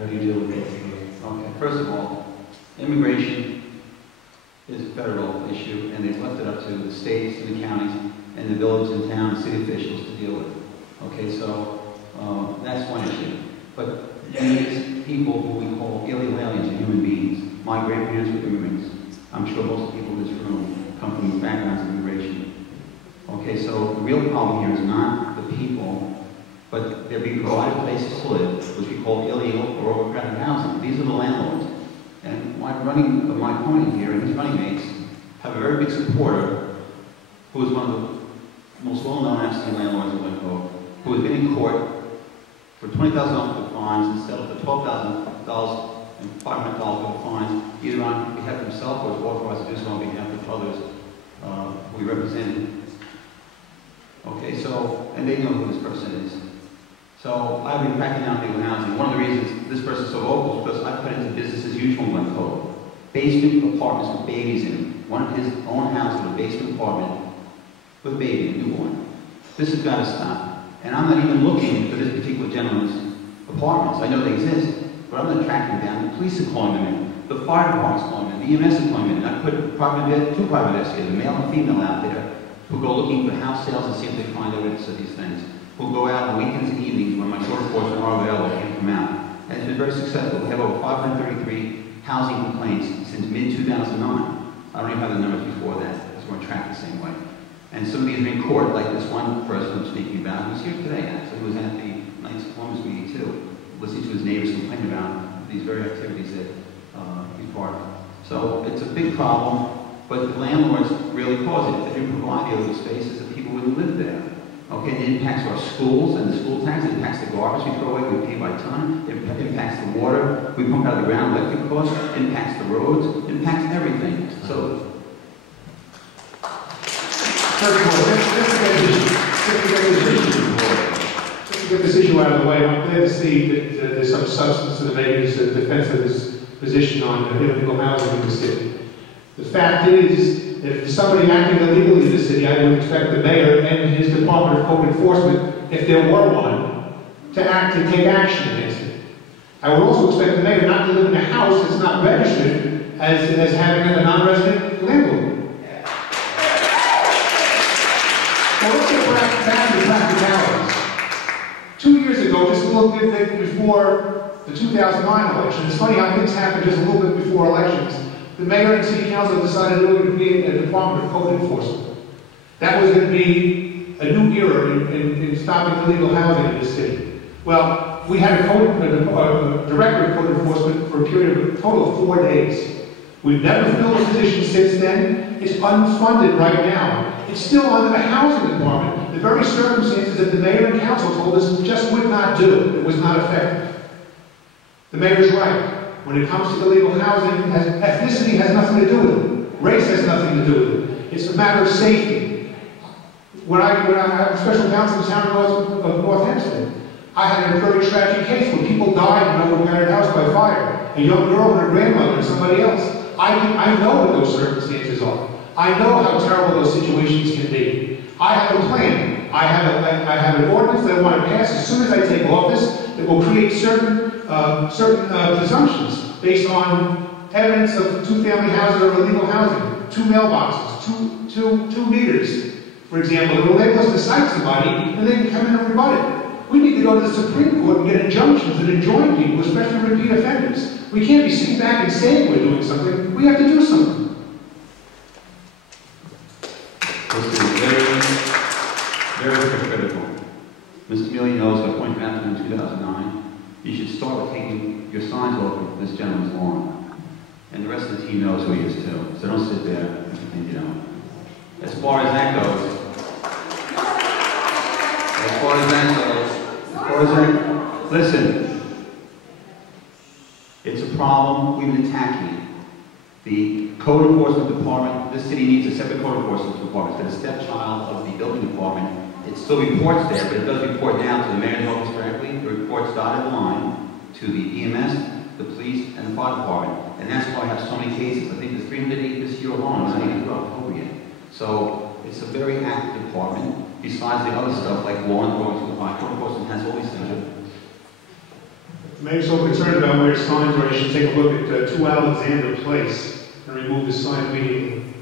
How do you deal with those? Okay, first of all, immigration is a federal issue, and they've left it up to the states and the counties and the villages and towns, city officials to deal with. Okay, so that's one issue. But these people who we call illegal aliens are human beings. My grandparents were immigrants. I'm sure most of the people in this room come from backgrounds of immigration. Okay, so the real problem here is not the people, but they're being provided places to live, which we call illegal or overcrowded housing. These are the landlords. And my opponent here and his running mates have a very big supporter who is one of the most well-known absentee landlords in Glencoe, who has been in court for $20,000 for fines and settled for $12,000 and $500 for fines, either on behalf of himself or is authorized to do so on behalf of others who he represented. Okay, so, and they know who this person is. So I've been cracking down on legal housing. One of the reasons this person is so vocal is because I put into business as usual in Glencoe. Basement apartments with babies in them. One of his own houses with a basement apartment with a baby, a newborn. This has got to stop. And I'm not even looking for this particular gentleman's apartments. I know they exist, but I'm not tracking them down. The police are calling them in. The fire department's calling them in. The EMS is calling them in. I put two private investigators, a male and female out there, who go looking for house sales and see if they find evidence of these things. Who go out on weekends and evenings when my code enforcement are available and come out. And it's been very successful. We have over 533 housing complaints since mid-2009. I don't even have the numbers before that, because we're tracked the same way. And some of these are in court, like this one person I'm speaking about, who's here today, actually, who was at the Knights of Columbus meeting too, listening to his neighbors complain about these very activities that he's part of. So it's a big problem, but the landlords really cause it. If they didn't provide the other spaces, the people wouldn't live there. Okay, it impacts our schools and the school tax, it impacts the garbage we throw away, we pay by ton, it impacts the water we pump out of the ground, electric costs, it impacts the roads, it impacts everything. So, first of all, let's get this issue out of the way. I'm glad to see that there's some substance to the mayor's defense of his position on illegal housing in the city. The fact is, if somebody acting illegally in the city, I would expect the mayor and his Department of Code Enforcement, if there were one, to take action against it. I would also expect the mayor not to live in a house that's not registered as having a non-resident landlord. Well, let's get back to practicalities. 2 years ago, just a little bit before the 2009 election, it's funny how things happen just a little bit before elections. The mayor and city council decided they were going to create a Department of Code Enforcement. That was going to be a new era in stopping illegal housing in this city. Well, we had a director of code enforcement for a period of a total of 4 days. We've never filled a position since then. It's unfunded right now. It's still under the housing department. The very circumstances that the mayor and council told us just would not do. It was not effective. The mayor's right. When it comes to illegal housing, ethnicity has nothing to do with it. Race has nothing to do with it. It's a matter of safety. When I have special counsel in the town of North Hempstead, I had a very tragic case where people died in an overcrowded house by fire. A young girl and her grandmother and somebody else. I know what those circumstances are. I know how terrible those situations can be. I have a plan. I have an ordinance that I want to pass as soon as I take office that will create certain presumptions based on evidence of two-family houses or illegal housing, 2 mailboxes, two meters, for example, that will enable us to cite somebody and they can come in and rebut it. We need to go to the Supreme Court and get injunctions that enjoin people, especially repeat offenders. We can't be sitting back and saying we're doing something. We have to do something. this is very, very critical. Mr. Mealy knows, I pointed out to him in 2009, you should start with taking your signs off of this gentleman's lawn. And the rest of the team knows who he is too. So don't sit there and you know. As far as that goes, listen, it's a problem we've been attacking. The code enforcement department, this city needs a separate code enforcement department. It's a stepchild of the building department. It still reports there, but it does report now to the mayor's office directly. The report's dotted line to the EMS, the police, and the fire department. And that's why I have so many cases. I think there's 308 this year alone. It's not even through October yet. So it's a very active department. Besides the other stuff like law enforcement, code enforcement has all these things. Mayor's so concerned about where signs are, you should take a look at 2 Alexander Place and remove the sign immediately.